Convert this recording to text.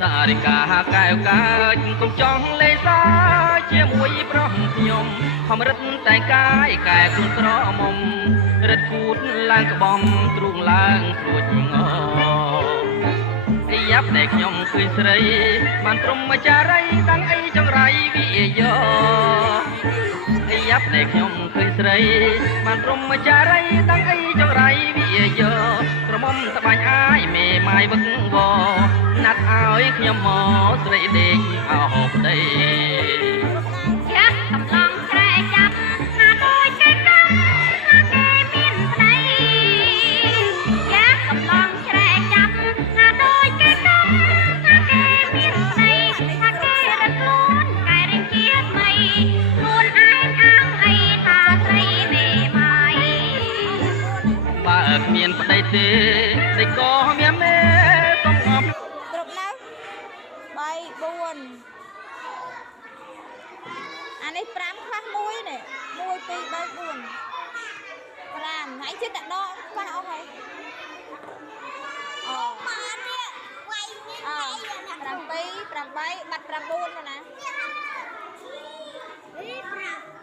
សារិកាកែវកាចកុំចង់លេសាជាមួយប្រុសខ្ញុំខំរឹតតែកាយកែខ្លួនក្រមុំរឹតគូតឡើងក្បំទ្រូងឡើងស្រួចងយ៉ាប់តែខ្ញុំឃើញស្រីបានព្រមចារីតាំងអីចង្រៃវិយោយ៉ាប់តែខ្ញុំឃើញស្រីបានព្រមចារីតាំងអីចង្រៃវិយោក្រមុំត្បាញអាយមេម៉ាយវឹកវណាត់ឲ្យខ្ញុំមកស្រីដេកអោបដីយ៉ាកំឡងស្រែចាប់ណាដូចគេកំណាគេមានស្ដីយ៉ាកំឡងស្រែចាប់ណាដូចគេកំណាគេមានស្ដីថាគេរត់ខ្លួនកែរៀងជាថ្មីខ្លួនឯងអាងអីថាស្រីមេម៉ាយបើគ្មានប្តីទេដេកក៏មានមេសុំអបគ្រប់នៅ3 4អានេះ5ខ្លះ1នេះ1 2 3 4 5ហើយជិតតែដកខ្លះអស់ហើយអូបាននេះវាយនេះ7 8បាត់9ណានេះ5